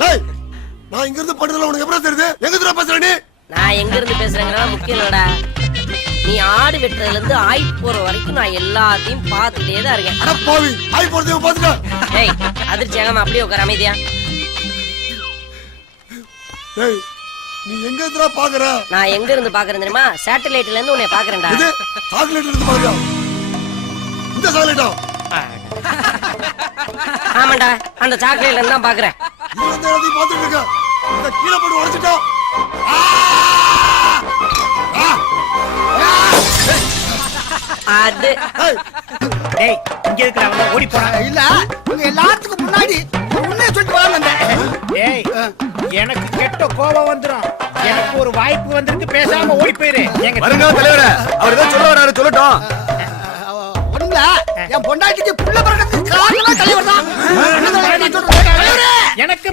டேய் நான் இங்க இருந்து படுறதுல உனக்கு எப்படி தெரியுது? எங்க இருந்து பேசுற நீ? நான் எங்க இருந்து பேசுறேங்கறத முக்கியம் இல்லடா. நீ ஆடு வெட்டுறதுல இருந்து ஆய் போற வரைக்கும் நான் எல்லாத்தையும் பார்த்துட்டே தான் இருக்கேன். அட பாவி, ஆய் போறதையும் பாத்துக்க. டேய் அதிர்ச்சியாகாம அப்படியே உட்கார அமைதியா. டேய் நீ எங்க இருந்துடா பாக்குற? நான் எங்க இருந்து பாக்குறேன் தெரியுமா? சேட்டலைட்ல இருந்து உன்னை பாக்குறேன்டா. இது சாக்லேட் இருந்து பாக்குறியா? இந்த சாக்லேட்டா? ஆமாடா அந்த சாக்லேட்ல இருந்து தான் பாக்குறேன். நீ வந்து எல்லாத்தையும் பாத்துட்டு இருக்க. இந்த கீழே போட்டு உடைச்சிட்டா. அது டேய் இங்க இருக்கறவங்க ஓடி போறாங்க. இல்ல உங்க எல்லாத்துக்கும் முன்னாடி உன்னைய சொல்லிட்டு வரல. டேய் எனக்கு கெட்ட கோபம் வந்துரும். எனக்கு ஒரு வாய்ப்பு வந்திருக்கு, பேசாம ஓடி போயிரு. வருங்க தலைவரே, அவர் ஏதோ சொல்ல வராரு, சொல்லட்டும். ஒண்ணுல என் பொண்டாட்டிக்கு புள்ள பிறக்கிறதுக்கு காரணமே தலைவர் தான். எனக்கு